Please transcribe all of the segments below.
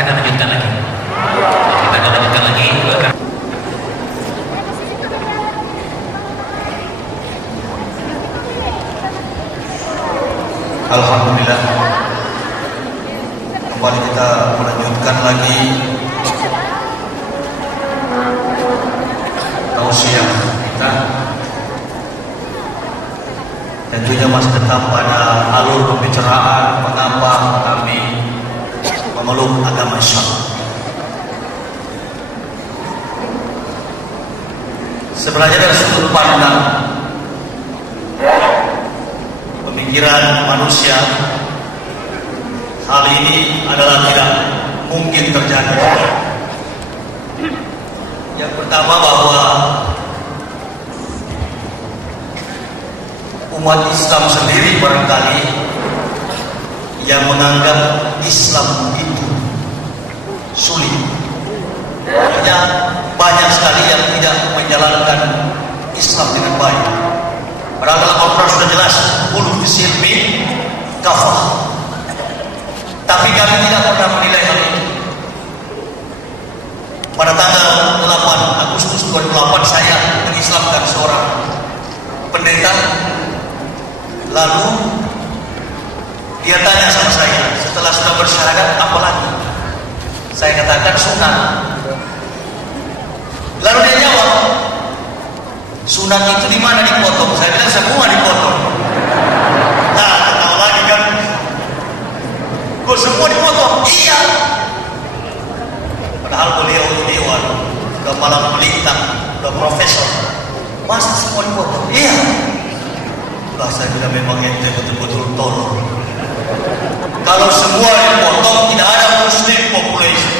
akan lanjutkan lagi. Kita akan lanjutkan lagi. Alhamdulillah, kembali kita melanjutkan lagi tausiah kita. Tentunya masih tetap pada alur pembicaraan mengapa kami memeluk agama Islam. Sebenarnya dari sudut pandang pemikiran manusia, hal ini adalah tidak mungkin terjadi. Yang pertama, bahwa umat Islam sendiri barangkali yang menganggap Islam itu sulit. Hanya banyak sekali yang tidak menjalankan Islam dengan baik. Padahal dalam Al-Quran sudah jelas, ulul silmi kafah. Tapi kami tidak pernah menilai hal itu. Pada tanggal 8 Agustus 2008 saya mengislamkan seorang pendeta. Lalu dia tanya sama saya, setelah sudah bersyahadat apa lagi? Saya katakan sunat. Lalu dia jawab, sunat itu di mana dipotong? Saya bilang semua dipotong. Nah, ketawa lagi kan? Kok semua dipotong? Iya. Padahal beliau sudah malam melintang, sudah profesor. Masa semua dipotong? Iya. Saya bilang memang ente betul-betul tolol. Kalau semua dipotong, tidak ada muslim population,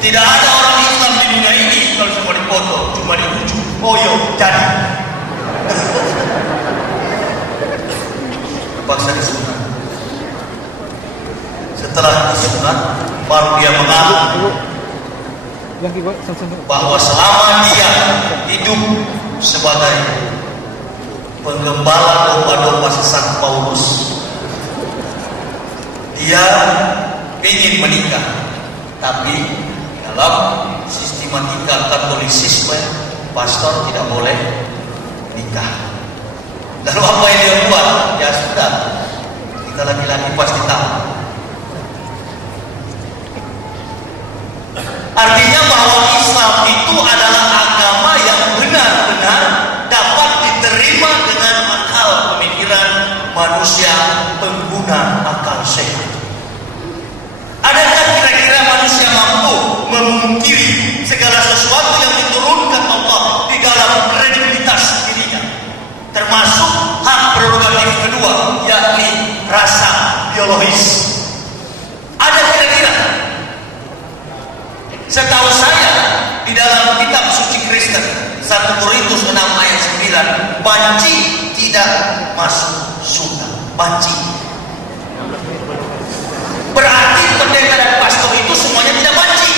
tidak ada orang Islam di dunia ini. Kalau semua dipotong, cuma di ujung. Oh yo, jadi terpaksa disunat. Setelah disunat, baru dia mengaku bahwa selama dia hidup sebagai penggembala domba-domba sesat Paulus, dia ingin menikah, tapi dalam sistematika Katolisisme pastor tidak boleh nikah. Lalu apa yang dia buat? Ya sudah, kita laki-laki pasti tahu. Artinya bahwa Islam itu adalah agama yang benar-benar dapat diterima dengan akal pemikiran manusia pengguna akal sehat. Adakah kira-kira manusia mampu memungkiri segala sesuatu yang diturunkan Allah di dalam realitas dirinya, termasuk hak prerogatif kedua, yakni rasa biologis? Ada kira-kira? Setahu saya, di dalam kitab suci Kristen 1 Korintus 6 ayat 9, banci tidak masuk surga. Banci berarti pendeta dan pastor itu semuanya tidak banci.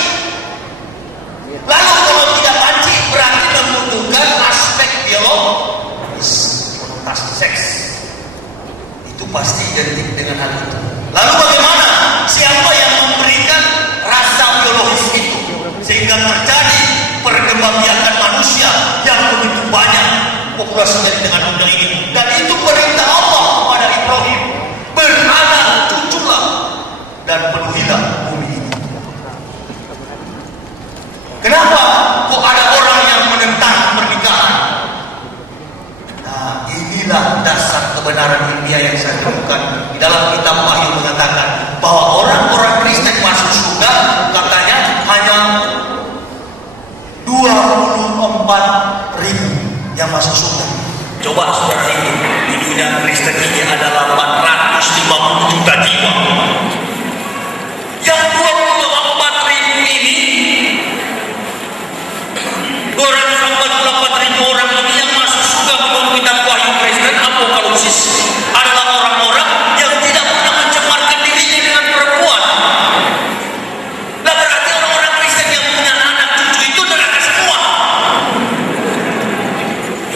Lalu kalau tidak banci, berarti membutuhkan aspek biologis, konotasi seks. Itu pasti identik dengan hal itu. Lalu bagaimana? Siapa yang memberikan rasa biologis itu sehingga terjadi perkembangbiakan manusia yang begitu banyak populasinya dengan dunia ini? Dan itu perintah Allah pada Ibrahim, beranak cuculah dan penuhilah bumi ini. Kenapa kok ada orang yang menentang pernikahan? Nah, inilah dasar kebenaran ilmiah yang saya temukan di dalam kitab Wahyu, mengatakan bahwa orang-orang Kristen masuk surga katanya hanya 24.000 yang masuk surga. Coba saudara hitung, di dunia Kristen ini ada 850 juta jiwa. Yang 24.000 ini, 244.000 orang ini yang masuk surga menurut kitab Wahyu Kristen Apokalips adalah orang-orang yang tidak pernah mencemarkan dirinya dengan perempuan. Nah, berarti orang-orang Kristen yang punya anak cucu itu neraka semua.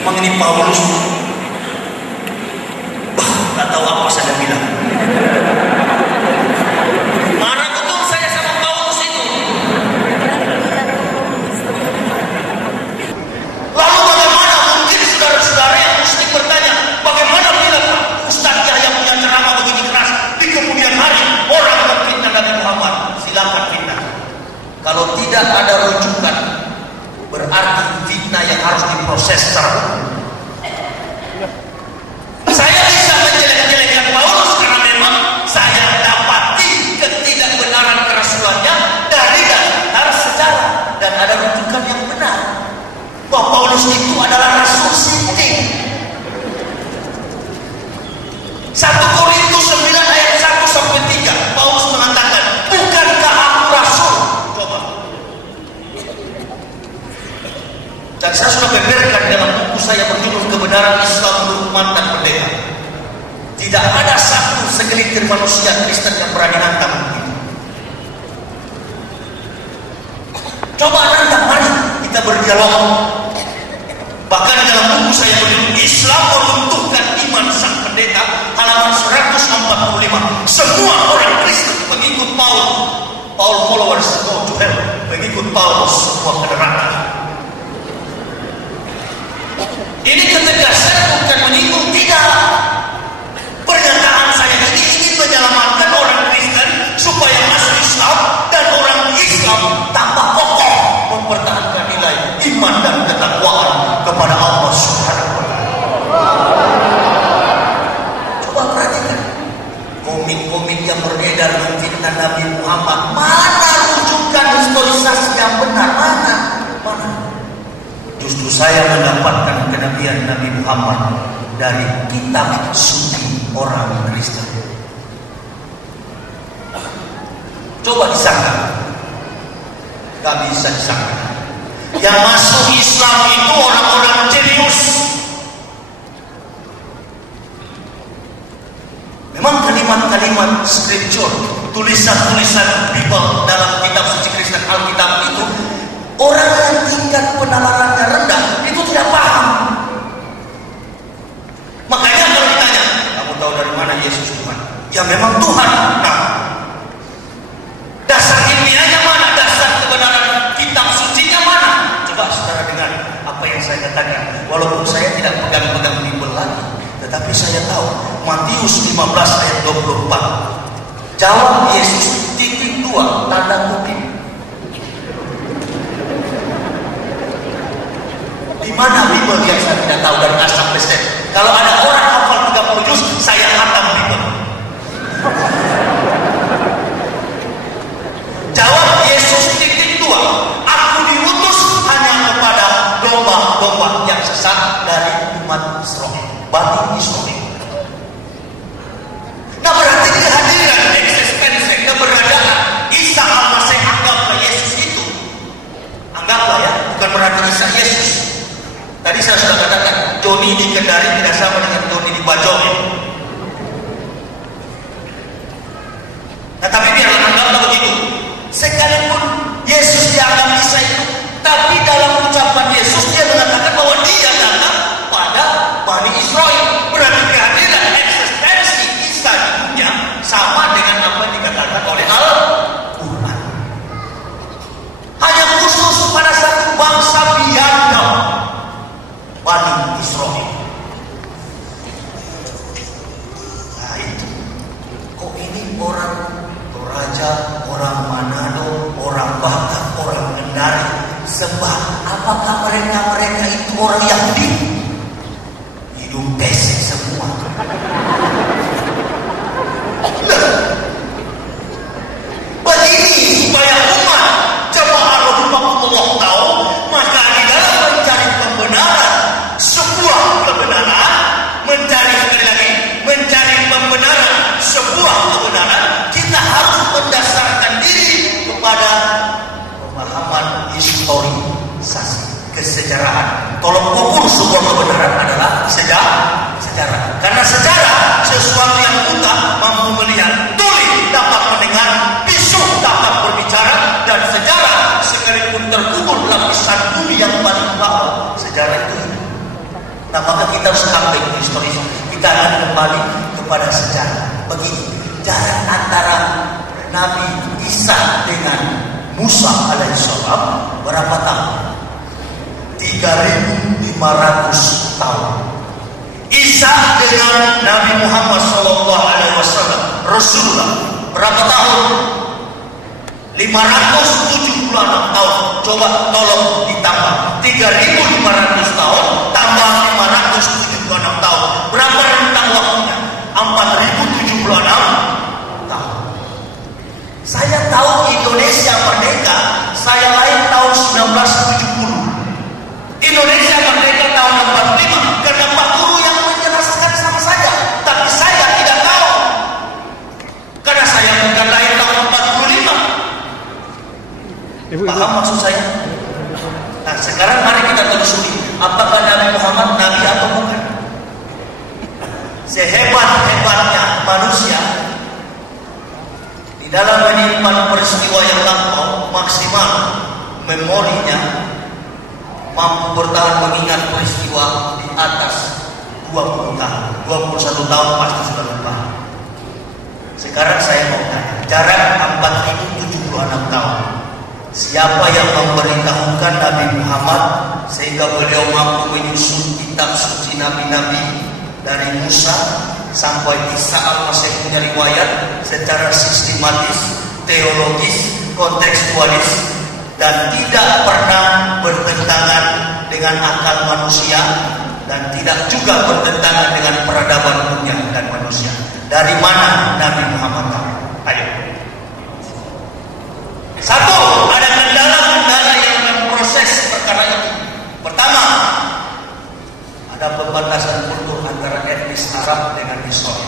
Emang ini Paulus nggak tahu apa saya bilang. Mana betul saya sama Paulus menghilangkan fitnah. Kalau tidak ada rujukan, berarti fitnah yang harus diproses secara hukum. Saya bisa menjelek-jelekan Paulus karena memang saya dapati ketidakbenaran kerasulannya dari dasar sejarah dan ada rujukan yang benar bahwa Paulus itu adalah rasul sinting. 1 Korintus 9 ayat 1 sampai 3 Paulus mengatakan, bukankah aku rasul? Coba. Dan saya sudah beberkan dalam buku saya berjudul Kebenaran Islam Menurut Umat dan Pendeta. Tidak ada satu segelintir manusia Kristen yang berani nantang itu. Coba nantang, mari kita berdialog. Bahkan dalam buku saya berjudul Islam Meruntuhkan Iman Sang Pendeta, halaman 145. Semua orang Kristen pengikut Paul followers go to hell, pengikut Paulus semua ke neraka. Ini ketegasan bukan menyinggung, tidak. Pernyataan saya ini ingin menyelamatkan orang Kristen supaya masuk Islam dan orang Islam tambah kokoh mempertahankan nilai iman dan ketakwaan kepada Allah Subhanahu wa Ta'ala. Coba perhatikan komik-komik yang beredar memfitnah Nabi Muhammad. Mana rujukan historisasi yang benar? Mana? Justru saya mendapatkan kenabian Nabi Muhammad dari kitab suci orang Kristen. Coba disangka, gak bisa disangka. Yang masuk Islam itu orang-orang jenius. Memang kalimat-kalimat scripture, tulisan-tulisan Bible dalam kitab suci Kristen Alkitab itu, orang yang tingkat penalarannya rendah itu tidak paham. Makanya kalau ditanya, kamu tahu dari mana Yesus Tuhan? Ya memang Tuhan. Nah, dasar ilmiahnya mana? Dasar kebenaran kitab sucinya mana? Coba saudara dengar apa yang saya katakan. Walaupun saya tidak pegang-pegang Bible lagi, tetapi saya tahu Matius 15 ayat 24. Jawab Yesus titik 2 tanda kutip. Di mana Bible yang saya tidak tahu dari A sampai Z? Kalau ada orang hafal 30 juz, saya khatam Bible. Jawab Yesus titik 2. Aku diutus hanya kepada domba-domba yang sesat dari umat Israel, Bani Israel. Nah, berarti kehadiran eksistensi keberadaan Isa Al-Masih, anggaplah Yesus itu. Anggaplah ya, bukan berarti Isa Yesus. Tadi saya sudah katakan, Joni di Kendari tidak sama dengan Joni di Bajoge. Nah, tapi biarlah anggaplah begitu. Sekalipun Yesus dianggap Isa itu, tapi dalam ucapan Yesus dia mengatakan bahwa dia datang pada Bani Israel. Berarti kehadiran eksistensi Isa di dunia sama dengan apa yang dikatakan oleh Al-Quran. Hanya khusus pada satu bangsa biadab, Bani Israel. Nah itu, kok ini orang Toraja, orang Manado, orang Batak, orang Kendari, sebab apakah mereka itu orang Yahudi? Hidung pesek semua. Begini supaya umat jemaah rahimahullah tahu, maka di dalam mencari pembenaran sebuah kebenaran, mencari pembenaran sebuah kebenaran, kita harus mendasarkan diri kepada pemahaman historisasi, kesejarahan. Tolong ukur sebuah kebenaran adalah sejarah. Karena sejarah sesuatu yang buta mampu melihat, tuli dapat mendengar, bisu dapat berbicara, dan sejarah sekalipun terkubur lapisan bumi yang paling bawah, sejarah itu. Nah, maka kita harus sampai ke historis. Kita akan kembali kepada sejarah. Begini, jarak antara Nabi Isa dengan Musa alaihissalam berapa tahun? 3.500 tahun. Isa dengan Nabi Muhammad SAW Rasulullah berapa tahun? 576 tahun. Coba tolong ditambah 3.500 tahun tambah 576 tahun. Berapa rentang waktunya? 4.076 tahun. Saya tahu Indonesia merdeka, saya lahir tahun 1970. Indonesia merdeka tahun 45 karena Pak Guru yang menjelaskan sama saya. Tapi saya tidak tahu. Karena saya bukan lahir tahun 45. Paham maksud saya? Nah, sekarang mari kita telusuri, apakah Nabi Muhammad Nabi atau bukan? Sehebat-hebatnya manusia, di dalam menyimpan peristiwa yang lampau, maksimal memorinya mampu bertahan mengingat peristiwa di atas 20 tahun. 21 tahun pasti sudah lupa. Sekarang saya mau tanya, jarak 4.076 tahun. Siapa yang memberitahukan Nabi Muhammad sehingga beliau mampu menyusun kitab suci Nabi-Nabi dari Musa sampai Isa al-Masih punya riwayat secara sistematis, teologis, kontekstualis, dan tidak pernah bertentangan dengan akal manusia dan tidak juga bertentangan dengan peradaban dunia dan manusia. Dari mana Nabi Muhammad tahu? Ayo. Satu, ada kendala-kendala yang memproses perkara itu. Pertama, ada pembatasan kultur antara etnis Arab dengan Islam.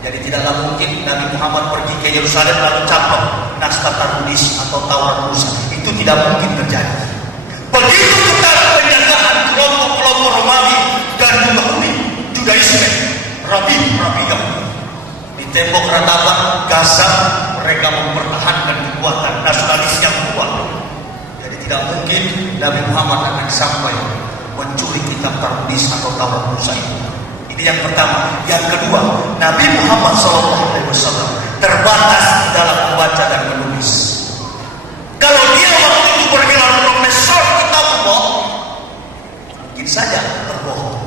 Jadi tidaklah mungkin Nabi Muhammad pergi ke Yerusalem lalu caplok naskah Tarudis atau Taurat Musa. Itu tidak mungkin terjadi. Begitu ketat penjagaan kelompok-kelompok Romawi dan Yahudi, Judaisme, Rabi Yahudi. Di tembok ratapan Gaza mereka mempertahankan kekuatan nasionalis yang kuat. Jadi tidak mungkin Nabi Muhammad akan sampai mencuri kitab Tarudis atau Taurat Musa itu. Ini yang pertama. Yang kedua, Nabi Muhammad SAW terbatas dalam membaca dan menulis. Kalau dia waktu itu bergelar profesor kitab umum, mungkin saja berbohong.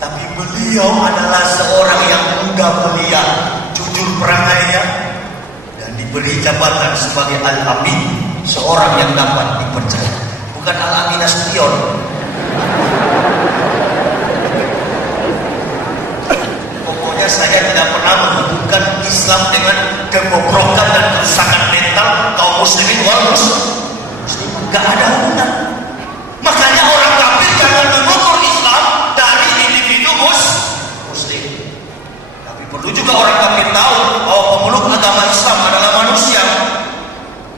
Tapi beliau adalah seorang yang muda belia, jujur perangainya, dan diberi jabatan sebagai Al-Amin, seorang yang dapat dipercaya. Bukan Al-Amin Nasution. Pokoknya saya tidak pernah menghubungkan Islam dengan kebobrokan dan kerusakan mental kaum muslimin wal muslim. Gak ada hubungan. Makanya orang kafir jangan mengukur Islam dari individu muslim. Tapi perlu juga orang kafir tahu bahwa pemeluk agama Islam adalah manusia.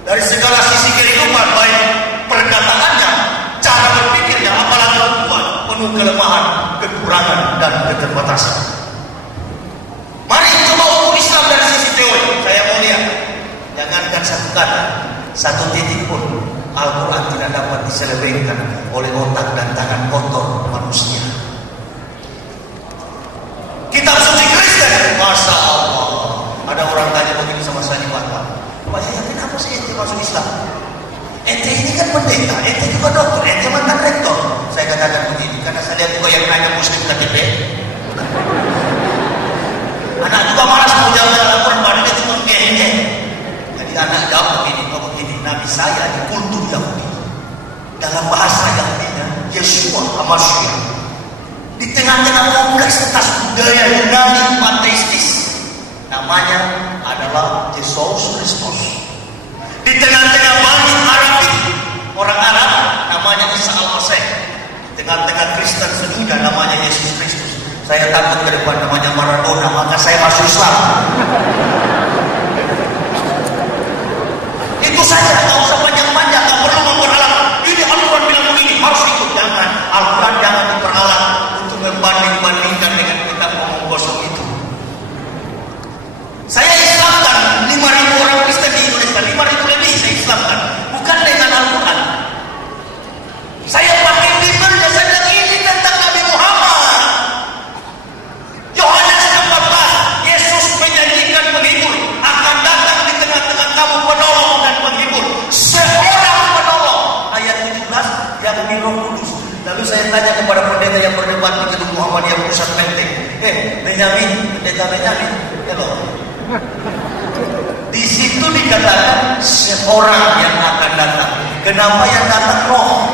Dari segala sisi kehidupan, baik perkataannya, cara berpikirnya, apalagi kuat, penuh kelemahan, kekurangan, dan keterbatasan. Mari coba ukur Islam dari sisi teori. Saya mau lihat, jangankan satu kata, satu titik pun Al-Quran tidak dapat diselewengkan oleh otak dan tangan kotor manusia. Kitab suci Kristen, Masya Allah. Ada orang tanya begini sama saya di Batam, Pak Yahya, kenapa sih ente masuk Islam? Ente ini kan pendeta, ente juga dokter, ente mantan rektor. Saya katakan begini, karena saya lihat juga yang nanya muslim KTP. Anak juga malas mau jawab Al-Quran, padahal dia cuma gengge. Jadi anak jawab begini, Nabi saya di kultur Yahudi, dalam bahasa Yahudinya Yeshua HaMashiach, di tengah-tengah kompleksitas budaya Yunani panteistis, namanya adalah Yesus Kristus. Di tengah-tengah Bani Arabik, orang Arab, namanya Isa al-Masih. Di tengah-tengah Kristen sedunia, namanya Yesus Kristus. Saya takut ke depan namanya Maradona, maka saya masuk Islam. Itu saja, nggak usah panjang-panjang, nggak perlu memperalat. Ini Al-Quran bilang begini, harus ikut. Jangan, Al-Quran jangan diperalat untuk membanding-bandingkan dengan kitab omong kosong itu. Saya Islamkan 5.000 orang Kristen di Indonesia, 5.000 lebih saya Islamkan, bukan dengan Al-Quran. Saya pakai Bibelnya, saya bilang ini tentang Nabi Muhammad. Yohanes 14, Yesus menjanjikan penghibur akan datang di tengah-tengah kamu, penolong dan penghibur, seorang penolong. Ayat 17 yang di Roh Kudus. Lalu saya tanya kepada pendeta yang berdebat di Gedung Muhammadiyah Pusat Menteng, Benyamin, pendeta Benyamin, hello. Di situ dikatakan Kenapa yang datang roh?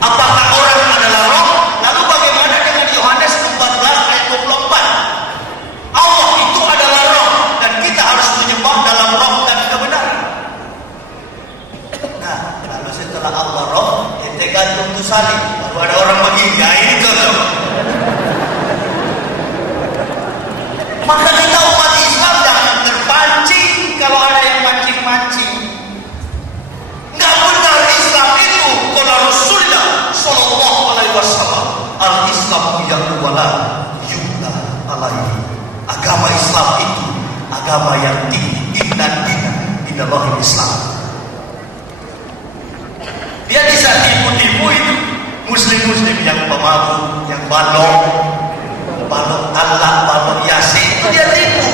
Apakah orang adalah roh? Lalu bagaimana dengan Yohanes 14 ayat 24? Allah itu adalah roh dan kita harus menyembah dalam roh dan kebenaran. Nah, lalu setelah Allah roh, ente gantung tu salib. Baru ada orang begini, ya ini cocok. Maka kita umat Islam jangan terpancing kalau ada yang mancing-mancing. Enggak benar Islam itu kalau Rasulullah sallallahu alaihi wasallam al-Islam yaqulu wala yuqda alaihi. Agama Islam itu agama yang tinggi, inna dinallahi Islam. Dia bisa tipu-tipu itu muslim-muslim yang pemabuk, yang balok Allah, balok Yasin, itu dia tipu.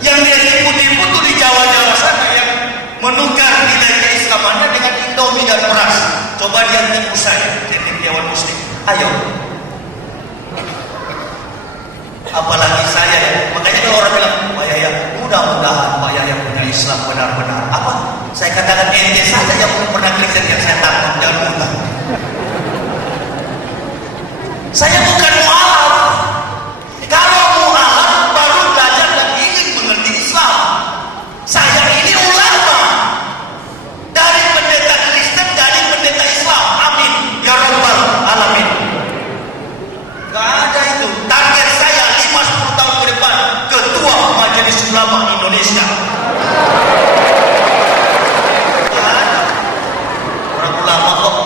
Yang dia tipu-tipu tuh di Jawa-Jawa sana yang menukar nilai keislamannya dengan Indomie dan beras. Coba dia tipu saya, cendekiawan muslim. Ayo. Apalagi saya ya. Makanya kalau orang bilang, Pak Yahya, mudah-mudahan Pak Yahya punya Islam benar-benar. Apa? Saya katakan ente saja yang pernah Kristen yang saya takut, jangan mudah. Saya bukan mualaf. Kalau mualaf baru belajar dan ingin mengerti Islam. Saya ini ulama dari pendeta Kristen, dari pendeta Islam. Amin ya rabbal alamin. Gak ada itu. Target saya 5-10 tahun ke depan ketua Majelis Ulama Indonesia. Gak ada. Orang ulama kok.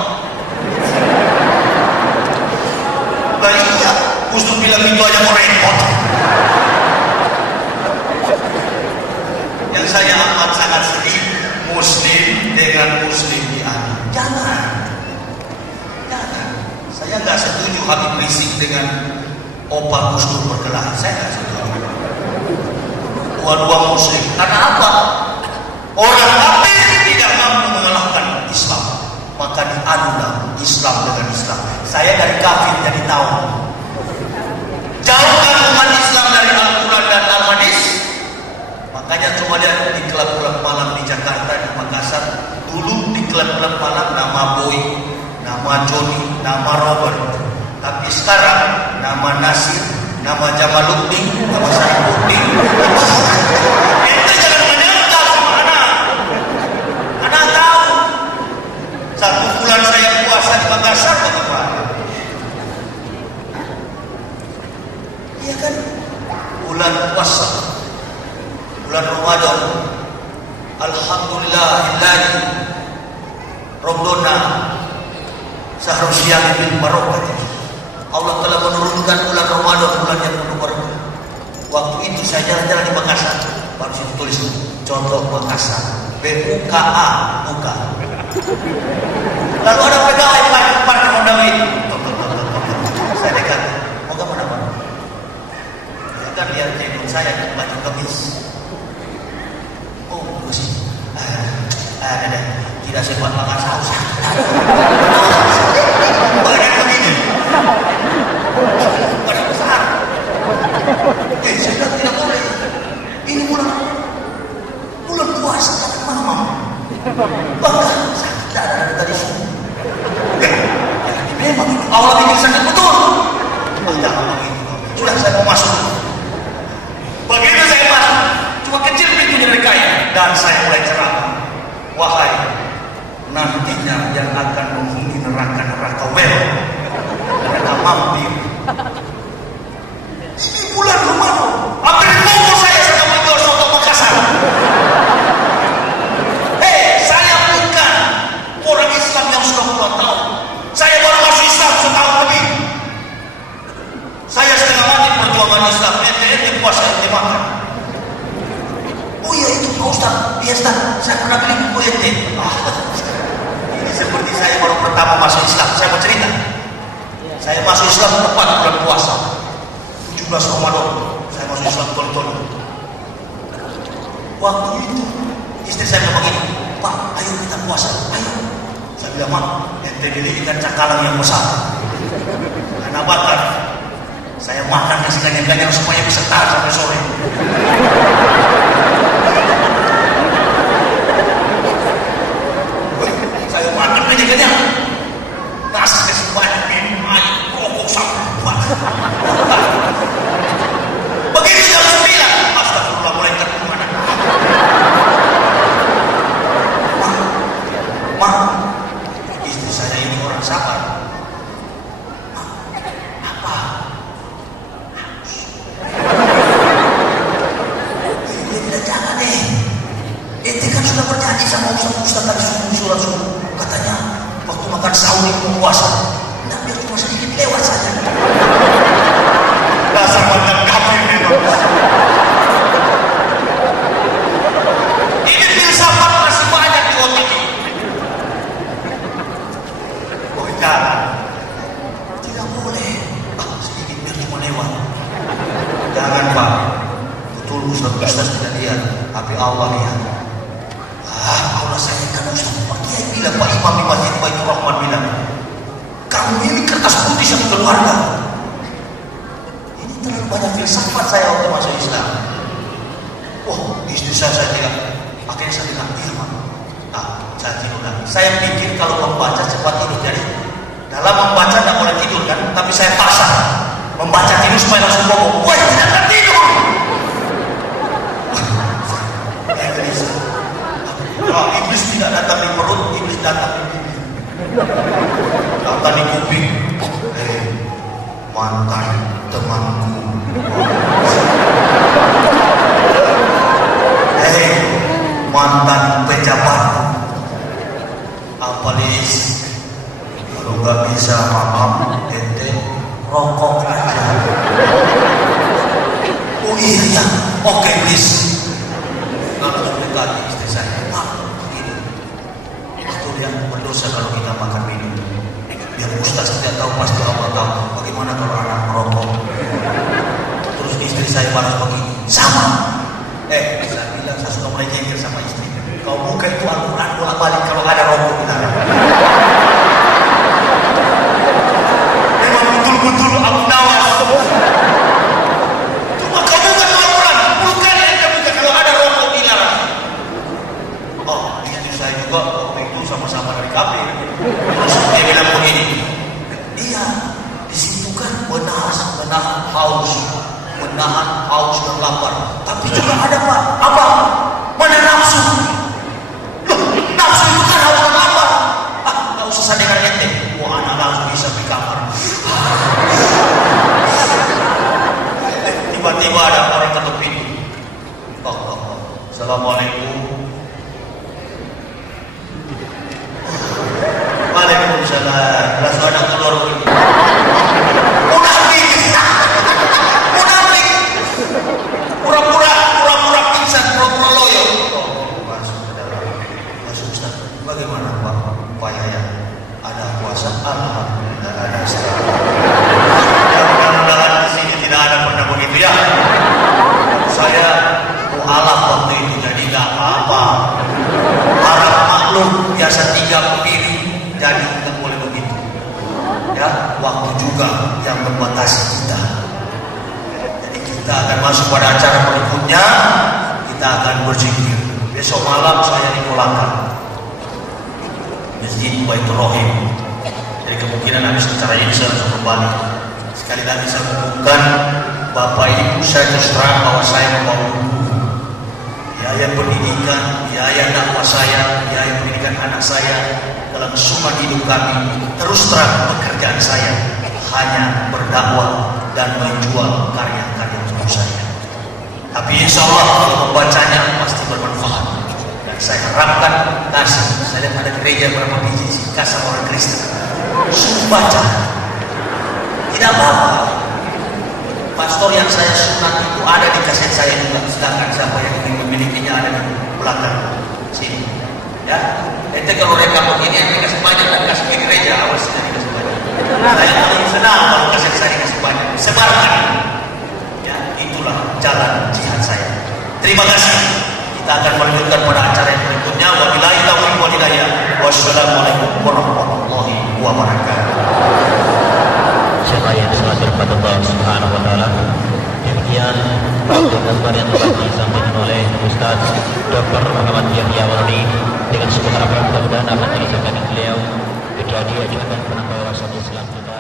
Iya, Gus Dur bilang itu aja mau repot. Yang saya amat sangat sedih, muslim dengan muslim diadu. Jangan. Saya nggak setuju Habib Rizik dengan Opa Gus Dur berkelahi. Saya nggak setuju. Dua-dua muslim. Karena apa? Orang kafir tidak mampu mengalahkan Islam. Maka diadulah Islam dengan Islam. Saya dari kafir jadi tahu. Jauhkan umat Islam dari Al-Quran dan Al-Hadis. Makanya coba lihat di klub-klub malam di Jakarta, di Makassar. Dulu di klub-klub malam nama Boy, nama Johnny, nama Robert. Tapi sekarang nama Nasir, nama Jamaluddin, nama Saifuddin. Ente jangan menyangka sama anak. Anak tahu. 1 bulan saya puasa di Makassar bagaimana? Iya kan? Bulan puasa, bulan Ramadan. Alhamdulillahilladzi Rabbana syahrul syahri bil barakah. Allah telah menurunkan bulan Ramadan, bulan yang penuh berkah. Waktu itu saya jalan-jalan di Makassar, baru saya tulis contoh Makassar, BUKA, buka. Lalu ada pegawai parkir Honda itu. Saya dekat, mau ke mana? Dia kan lihat jenggot saya baju gamis. Oh, bagus. Ada. Tidak sempat makan saus. Badan begini. Badan besar. Saya bilang tidak boleh. Ini bulan puasa tak mamam. Bahkan sakit darah dari subuh. Memang Allah bikin sakit betul. Jangan begitu. Sudah saya mau masuk. Begitu saya masuk, cuma kecil pintunya dari kayu dan saya mulai ceramah. Wahai nantinya yang akan menghuni neraka wel, neraka mampir. Ini bulan Ramadan. Hampir dipukul saya sudah menjual soto Makassar. Saya bukan orang Islam yang sudah puluhan tahun. Saya baru masuk Islam setahun lebih. Saya setengah mati perjuangan Islam. Ente puasa, ente makan. Oh iya itu Pak Ustaz. Iya Ustaz, saya pernah beli buku ente. Ini seperti saya baru pertama masuk Islam. Saya mau cerita. Saya masuk Islam tepat bulan puasa 17 Ramadan. Saya masuk Islam tol-tol. Waktu itu istri saya bilang begini, Pak, ayo kita puasa, ayo. Saya bilang, Mak, ente beli ikan cakalang yang besar. Karena bakar. Saya makan yang seganyang-ganyang supaya bisa tahan sampai sore. sudah berjanji sama Ustaz tadi surat subuh. Katanya waktu makan sahur itu puasa. Nah, biar cuma sedikit lewat saja. Dasar mantan kafir memang. Ini filsafat masih banyak di otak ini. Oh, jangan. Tidak boleh. Sedikit biar cuma lewat. Jangan, Pak. Betul Ustaz tidak lihat, tapi Allah lihat. Allah sayangkan Ustaz. Pak Kiai bilang, Pak Imam di Masjid Baitur Rahman bilang, kamu ini kertas putih satu keluarga. Ini terlalu banyak filsafat saya waktu masuk Islam. Wah, istri saya tidak. Akhirnya saya bilang, iya Mak. Saya tidur lagi. Saya pikir kalau membaca cepat tidur. Jadi dalam membaca tidak boleh tidur kan, tapi saya paksa membaca tidur supaya langsung bobo. Wah, tidak akan tidur. Kalau iblis tidak datang di perut, iblis datang di pipi. Datang di kuping. Mantan temanku. Mantan pejabatku. Apa Lis? Kalau nggak bisa maaf, ente rokok aja. Oh iya, oke Lis. Lalu mendekati istri saya. Yang berdosa kalau kita makan minum. Biar Ustaz tidak tahu, pasti Allah tahu. Bagaimana kalau anak merokok? Terus istri saya balas begini, sama. Saya bilang saya suka mulai jengkel sama istri. Kau buka itu Al-Quran bolak-balik kalau ada rokok dilarang. Memang betul-betul Abu Nawas. Cuma kau buka Al-Quran, bukan yang kau buka kalau ada rokok dilarang. Oh, istri saya juga sama-sama dari kafir. Terus dia bilang begini, iya, di situ kan menahan haus dan lapar. Tapi juga ada Pak, apa? Mana nafsu? Loh, nafsu itu kan haus dan lapar. Nggak usah saya dengar ente. Wah, anak langsung bisa di kamar. Tiba-tiba ada orang ketuk pintu. Assalamualaikum. Waalaikumsalam. Langsung ada keluar begini. Munafik. Pura-pura pingsan, pura-pura loyo. Masuk ke dalam. Masuk Ustaz. Bagaimana Pak Yaya? Ada puasa? Alhamdulillah ada Ustaz. Mudah-mudahan di sini tidak ada pernah begitu ya. Saya mu'alaf waktu itu, jadi tidak apa-apa. Harap maklum, biasa 3 berdiri. Jadi tidak boleh begitu. Ya, waktu juga yang membatasi kita. Jadi kita akan masuk pada acara berikutnya. Kita akan berzikir. Besok malam saya di Kolaka, Masjid Baitur Rahim. Jadi kemungkinan habis acara ini saya harus kembali. Sekali lagi saya umumkan, Bapak Ibu saya terus terang bahwa saya membawa buku biaya pendidikan, biaya dakwah saya, biaya pendidikan anak saya. Dalam sumber hidup kami, terus terang pekerjaan saya hanya berdakwah dan menjual karya-karya buku saya. Tapi insya Allah kalau membacanya pasti bermanfaat. Dan saya harapkan kasih. Saya lihat ada gereja berapa biji kasar orang Kristen. Suruh baca. Tidak apa-apa. Pastor yang saya sunat itu ada di kaset saya juga. Sedangkan siapa yang ingin memilikinya ada di belakang sini. Ya. Ente kalau rekam begini, ente kasih banyak dan kasih ke gereja, awas tidak dikasih banyak. Saya paling senang kalau kasih saya dikasih banyak. Sebarkan. Ya, itulah jalan jihad saya. Terima kasih. Kita akan melanjutkan pada acara yang berikutnya. Wabillahi taufiq wal hidayah. Wassalamualaikum warahmatullahi wabarakatuh. Siapa yang sangat berkat Allah Subhanahu wa taala. Demikian gambar yang telah disampaikan oleh Ustaz Dr. Muhammad Yahya Wardi dengan sebuah harapan mudah-mudahan akan dilaksanakan beliau menjadi ajudan penambah wawasan Islam kita.